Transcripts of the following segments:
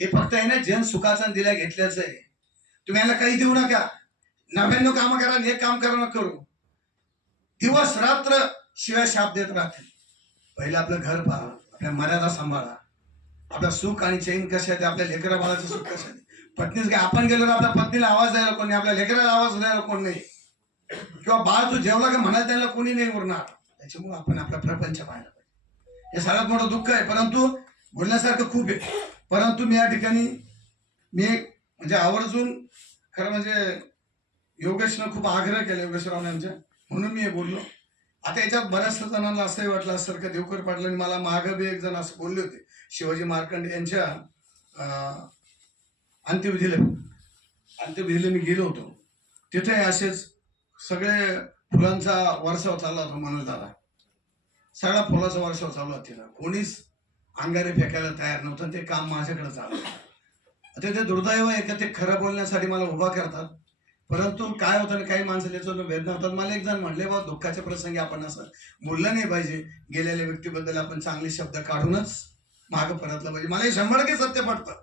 हे फक्त आहे ना जन सुखाचा दिल्या घेतल्याचं आहे. तुम्ही याला काही देऊ नका. नव्याण्णव काम करा आणि एक काम करा नका करू. दिवस रात्र शिवाय शाप देत राहतील पहिलं आपलं घर पहा आपल्या मर्यादा सांभाळा. आपलं सुख आणि चैन कशा आहे आपल्या लेकरा बाळाचं सुख कशा आहे पत्नीच काय आपण गेलो तर आपल्या पत्नीला आवाज द्यायला कोण नाही आपल्या लेकराला आवाज द्यायला कोण नाही. किंवा बाळ तू जेवला का म्हणायला त्याला कोणी नाही उरणार. त्याच्यामुळे आपण आपला प्रपंच पाहायला पाहिजे. हे सगळ्यात मोठं दुःख आहे परंतु बोलण्यासारखं खूप आहे. परंतु मी या ठिकाणी मी एक म्हणजे आवर्जून खरं म्हणजे योगेशनं खूप आग्रह केला योगेशराव यांच्या म्हणून मी हे बोललो. आता याच्यात बऱ्याचशा जणांना असंही वाटलं असं का देवकर पाटलांनी मला मागं बी एक जण असं बोलले होते शिवाजी मार्कंड यांच्या अंत्यविधीला. अंत्यविधीला मी गेलो होतो. तिथे असेच सगळे फुलांचा वर्षाव चालला होता मनोज दादा. सगळा फुलाचा वर्षाव चालला होता तिला. कोणीच अंगारे फेकायला तयार नव्हतं ते काम माझ्याकडे चाललं आता ते दुर्दैव आहे का ते खरं बोलण्यासाठी मला उभा करतात. परंतु काय होतं काही माणसं त्याच्यातून वेदना होतात मला एक जण म्हणले बा दुःखाच्या प्रसंगी आपण असं बोललं नाही पाहिजे. गेलेल्या व्यक्तीबद्दल आपण चांगले शब्द काढूनच मागं परतलं पाहिजे. मला हे शंभर टक्के सत्य पडतं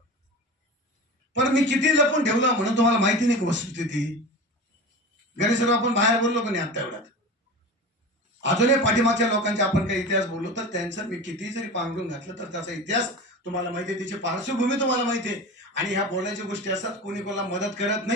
पण मी किती लपून ठेवलं म्हणून तुम्हाला माहिती नाही का वस्तुस्थिती? गणेशराव आपण बाहेर बोललो का नाही आत्ता एवढ्यात? अजूनही पाठीमागच्या लोकांचे आपण काही इतिहास बोललो तर त्यांचं मी किती जरी पांघरून घातलं तर त्याचा इतिहास तुम्हाला माहिती आहे त्याची पार्श्वभूमी तुम्हाला माहिती आहे. आणि ह्या बोलण्याच्या गोष्टी असतात कोणी कोणाला मदत करत नाही.